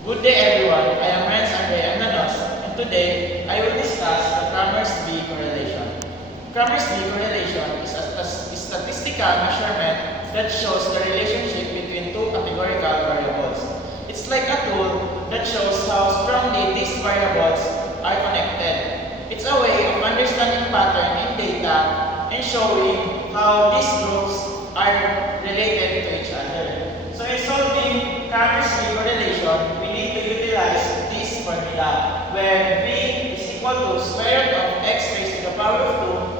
Good day everyone, I am Renz Andre Anganos, and today I will discuss the Kramers-Lee correlation. Kramers-Lee correlation is a statistical measurement that shows the relationship between two categorical variables. It's like a tool that shows how strongly these variables are connected. It's a way of understanding pattern in data and showing how these groups are related to each other. So in solving Kramers-Lee correlation, we need to utilize this formula where V is equal to square root of x raised to the power of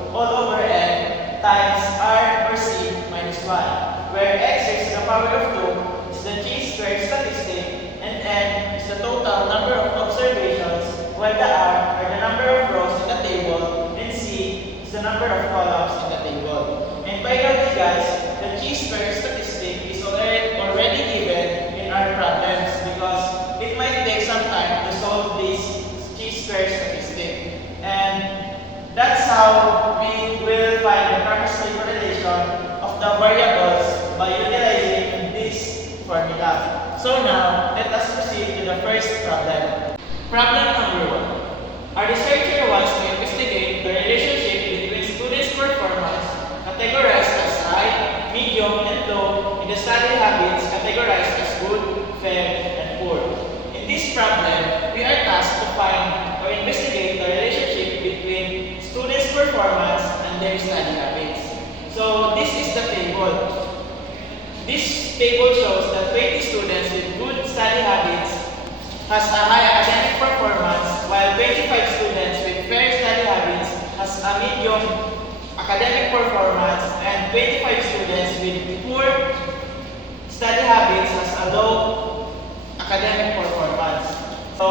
2 all over n times r or c minus 1, where x raised to the power of 2 is the chi-squared statistic and n is the total number of observations, while the r are the number of rows in the table and c is the number of columns in the table. And by the way guys, the chi-squared statistic is already given in our problems because it might take some time to solve this chi-squared statistic. And that's how we will find the Kramers-Lee correlation of the variables by utilizing this formula. So now, let us proceed to the first problem. Problem number 1. Our researcher wants to investigate the relationship between students' performance categorized as high, medium, and low in the study habits categorized as good, fair, and poor. In this problem, we are tasked to find or investigate the relationship between students' performance and their study habits. So this is the table. This table shows that 20 students with good study habits has a high academic performance, while 25 students with fair study habits has a medium academic performance, and 25 students with poor study habits has a low academic performance. So,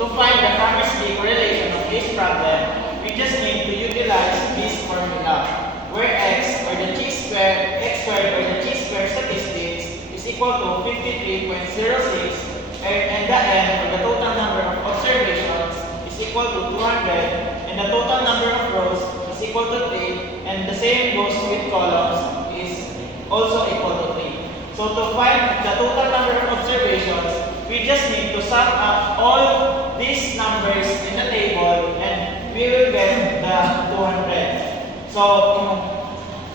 to find the Kramers-Lee correlation of this problem, we just need to utilize this formula, where x or the x squared or the chi-squared statistics is equal to 53.06, and the n or the total number of observations is equal to 200, and the total number of rows is equal to 3, and the same goes with columns is also equal to 3. So to find the total number of observations, we just need to sum up all these numbers in the table and we will get the 200. So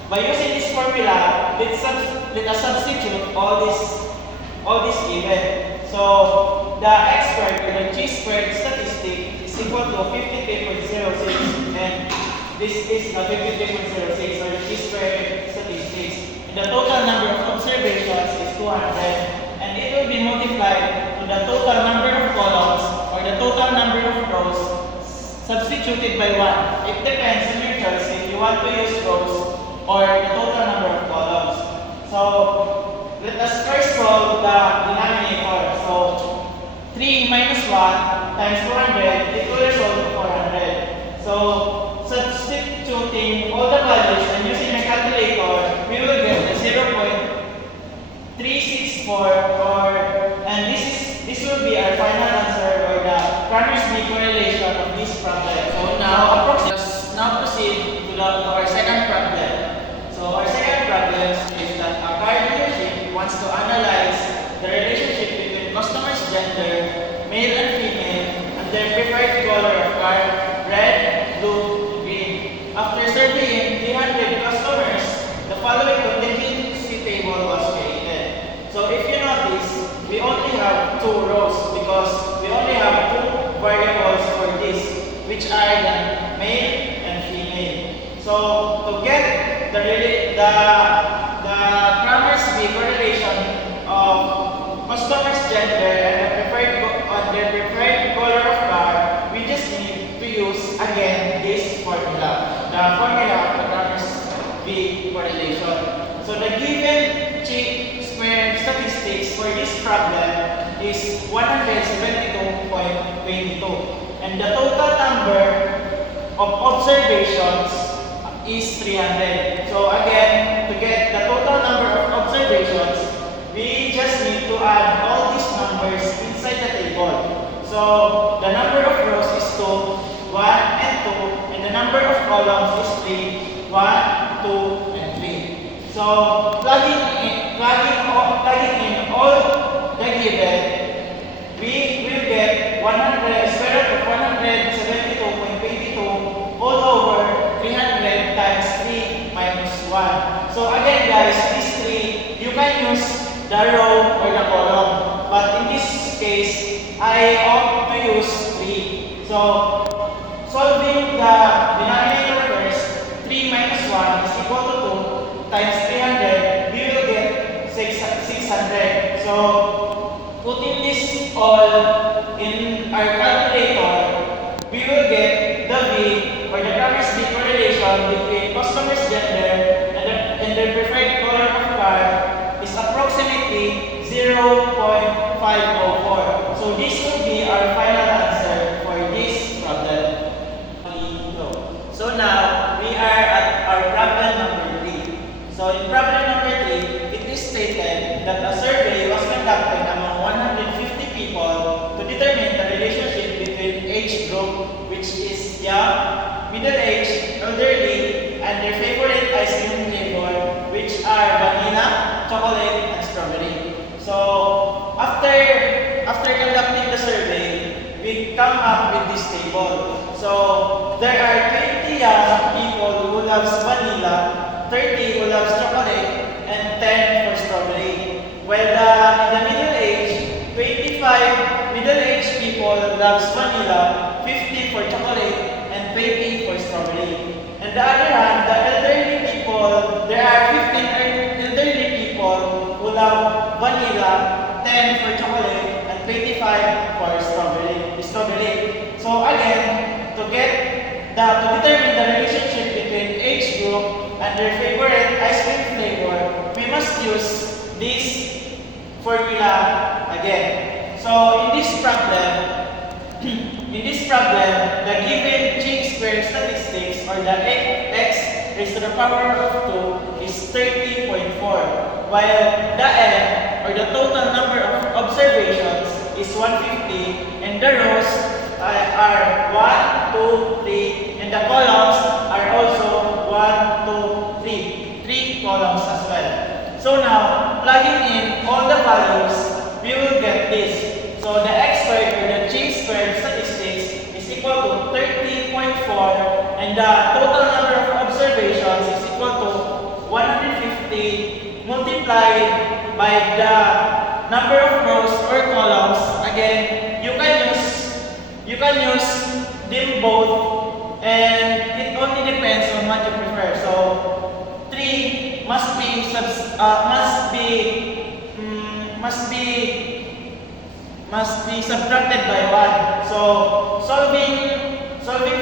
by using this formula, let us substitute all this given. So the x squared or the chi-squared statistic is equal to 53.06, and this is the 53.06 or the chi-squared statistics. And the total number of observations is 200, and it will be multiplied to the total number of columns or the total number of rows substituted by 1. It depends on your choice if you want to use rows or the total number of columns. So let us first solve the denominator. So 3 minus 1 times 200, it will result to 400. So substituting all the values and using a calculator, we will get the 0.364, and this will be our final answer or the Kramers-Lee correlation of this problem. So now proceed to our second problem. So our second problem is that a car dealership wants to analyze the relationship between customers' gender, male and female, and their preferred color of car, red, blue, green. After surveying 300 customers, the following contingency table was created. So if you notice, we only have 2 rows because we only have 2 variables for this, which are the male and female. So to get the Kramers-Lee correlation of customers' gender and their preferred color of car, we just need to use again this formula, the formula of the Kramers-Lee correlation. So the given chi-squared statistics for this problem is 172.22, and the total number of observations is 300. So again, to get the total number of observations, we just need to add all these numbers inside the table. So the number of rows is 2, 1, and 2, and the number of columns is 3, 1, 2, and 3. So plugging in all the given, we 100 square root of 172.22 all over 300 times 3 minus 1. So again guys, these 3, you can use the row or the column. But in this case, I opt to use 3. So solving the denominator first, 3 minus 1 is equal to 2 times 300, we will get 600. So putting this all in our calculator, we will get the V, or the Kramers-V correlation between customers' gender and their preferred color of car is approximately 0.504. So this will be our final answer for this problem. So now we are at our problem number 3. So in problem number 3, it is stated that a survey was conducted among 150 people to determine the relationship between age group, which is young, middle-aged, elderly, and their favorite ice cream flavor, which are vanilla, chocolate, and strawberry. So after conducting the survey, we come up with this table. So there are 20 young people who loves vanilla, 30 who loves chocolate, and 10 for strawberry. While in the middle age, 25 middle-aged people loves vanilla, 50 for chocolate, and 20 for strawberry. On the other hand, the elderly people, there are 15 elderly people who love vanilla, 10 for chocolate, and 25 for strawberry. So again, to determine the relationship between age group and their favorite ice cream flavor, we must use this formula again. So in this problem, the given chi-square statistics, or the x raised to the power of 2, is 30.4, while the n, or the total number of observations, is 150, and the rows are 1, 2, 3, and the columns are also 1, 2, 3. 3 columns as well. So now, plugging in all the values, we will get this. So the x squared, or the chi-squared statistics, is equal to 30.4, and the total number of observations is equal to 150 multiplied by the number of rows or columns. Again, you can use them both, and it only depends on what you prefer. So 3 must be subtracted by 1. So solving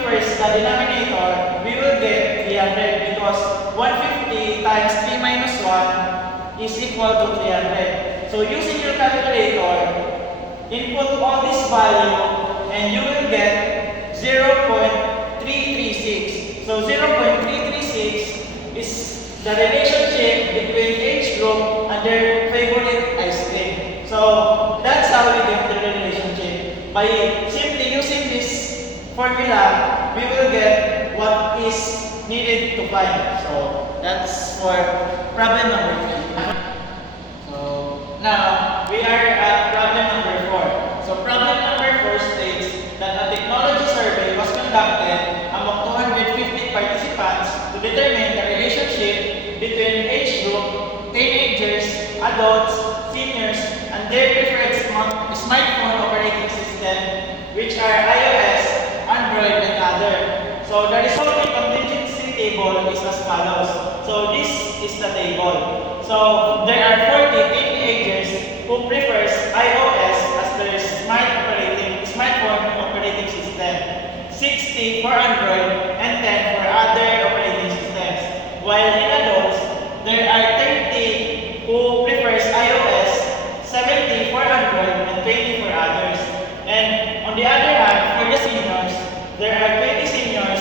first the denominator, we will get 300, because 150 times 3 minus 1 is equal to 300. So using your calculator, input all this value and you will get 0.336. So 0.336 is the relationship between age group and their favorite ice cream. So that's how we get the relationship. By simply using this formula, we will get what is needed to find. So that's for problem number 3. So now we are at problem number 4. So problem number 4 states that a technology survey was conducted among 250 participants to determine the relationship between age group, teenagers, adults, seniors, and their preferred smartphone operating system, which are iOS, Android, and other. So the resulting contingency table is as follows. So this is the table. So there are 40 teenagers who prefers iOS as their smartphone operating system, 60 for Android, and 10 for other operating systems. While in adults, there are 30 who prefers iOS, 70 for Android, and 20 for others. And on the other hand, for the seniors, there are 20 seniors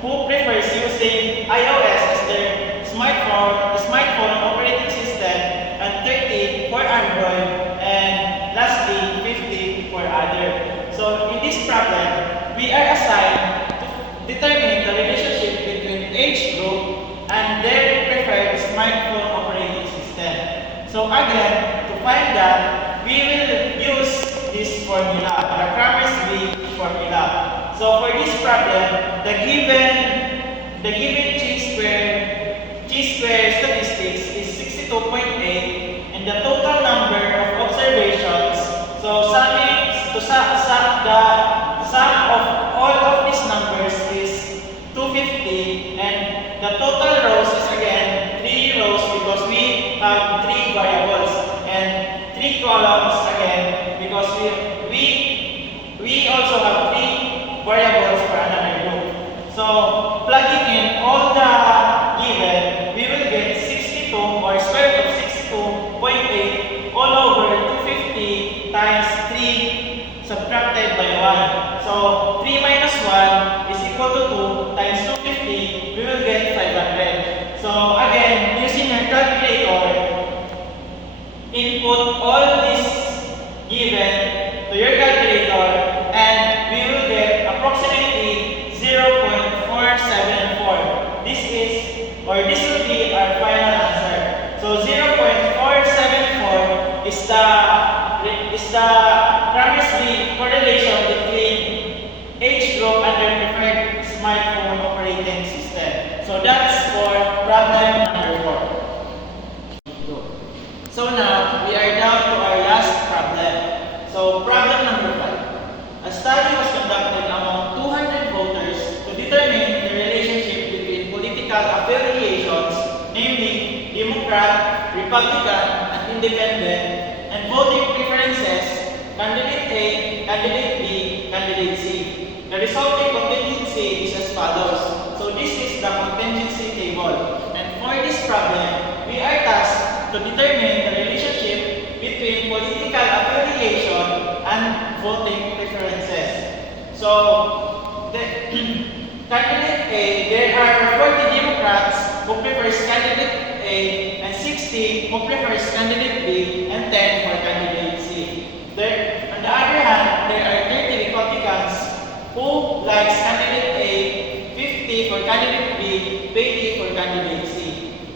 who prefers using iOS as their smartphone operating system, and 30 for Android, and lastly 50 for other. So in this problem, we are assigned to determine the relationship between age group and their preferred smartphone operating system. So again, to find that, we will use this formula, the Kramers formula. So for this problem, the given chi-square statistics is 62.8, and the total number of observations. So the sum of all of these numbers is 250, and the total rows is again 3 rows because we have 3 variables, and 3 columns again because we also have 3 variables for another group. So plugging in all the given, we will get 62 or square root of 62.8 all over 250 times 3 subtracted by 1. So 3 minus 1 is equal to 2 times 250, we will get 500. So again, using your calculator, input all this given to your calculator, and we will get approximately 0.474. This will be our final answer. So 0.474 is the Kramer-Smith correlation between age group and their preferred smartphone operating system. So that's for problem number 4. So now we are down to our last problem. So problem number 5. A study was conducted among 200 voters to determine the relationship between political affiliations, namely Democrat, Republican, and Independent, and voting preferences, candidate A, candidate B, candidate C. The resulting contingency is as follows. So this is the contingency table. And for this problem, we are tasked to determine the relationship between political affiliation and voting preferences. So, the candidate A, there are 40 Democrats who prefers candidate A, and 60 who prefers candidate B, and 10 for candidate C. On the other hand, there are 30 Republicans who likes candidate A, 50 for candidate B, 20 for candidate C.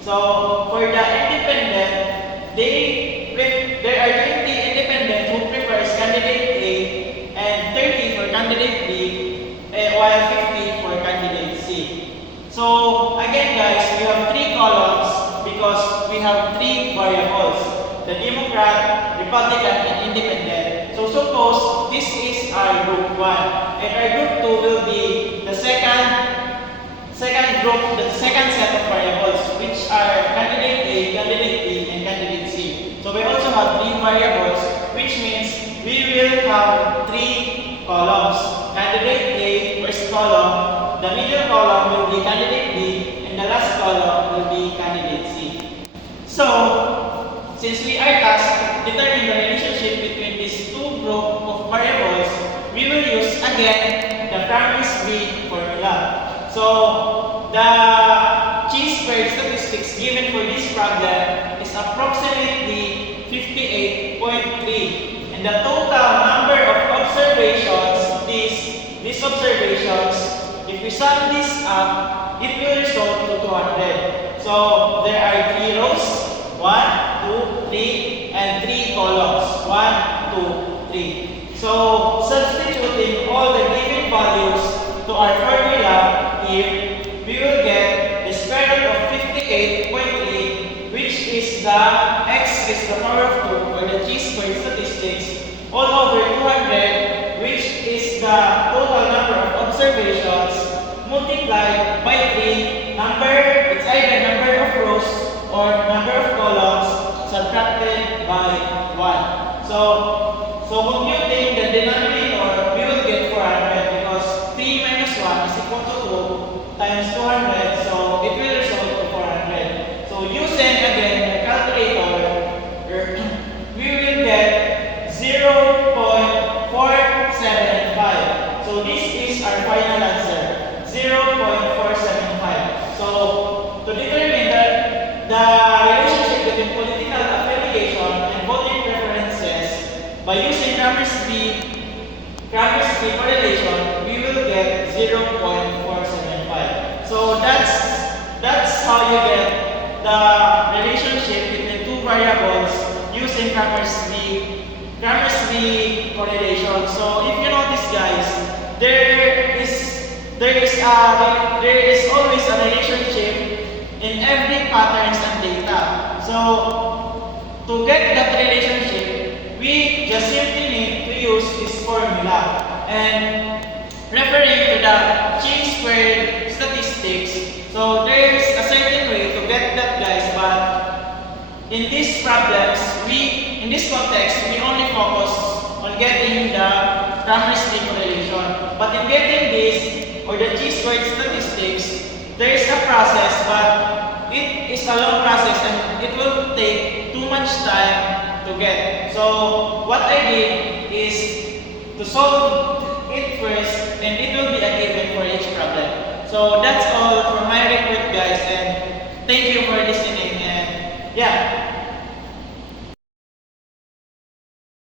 So, for the independent, there are 20 independent who prefers candidate A and 30 for candidate B, while 50 for candidate C. So, again guys, we have 3 columns because we have 3 variables: the Democrat, Republican, and Independent. So, suppose this is our group 1, and our group 2 will be the second group, the second set of variables, which are candidate A, candidate B, and candidate C. So we also have 3 variables, which means we will have 3 columns. Candidate A, first column, the middle column will be candidate B, and the last column will be candidate C. So, since we are tasked to determine the relationship between these 2 groups of variables, we will use again the Kramer-Smith formula. So, the chi-square statistics given for this problem is approximately 58.3, and the total number of observations, these observations, if we sum this up, it will result to 200. So, there are 3 rows, 1, 2, 3, and 3 columns, 1, 2, 3. So, substituting all the given values to our formula here, we will get the square root of 58.3, which is the x is the power of 2, or the chi-square statistics, all over 200, which is the total number of observations, multiplied by 3, it's either number of rows or number of columns, subtracted by 1. So computing the denominator, we will get 400 because 3 minus 1 is equal to 2 times 200, so it will result to 400. So using again the calculator, we will get 0.475. So this is our final answer, 0.475. So to determine the relationship between political affiliation and voting preferences, by using Kramer-Smith correlation, we will get 0.475. So that's how you get the relationship between 2 variables using Kramer-Smith Kramer's-Lee correlation. So if you notice, guys, there is always a relationship in every patterns and data. So to get that relationship, we just simply need to use this formula. And referring to the chi-squared statistics, so there is a certain way to get that, guys, but in these problems, in this context, we only focus on getting the Kramer's-Lee correlation. But in getting this, or the chi-squared statistics, there is a process, but it is a long process and it will take too much time to get. So what I did is to solve it first, and it will be a given for each problem. So that's all for my report, guys, and thank you for listening. And yeah.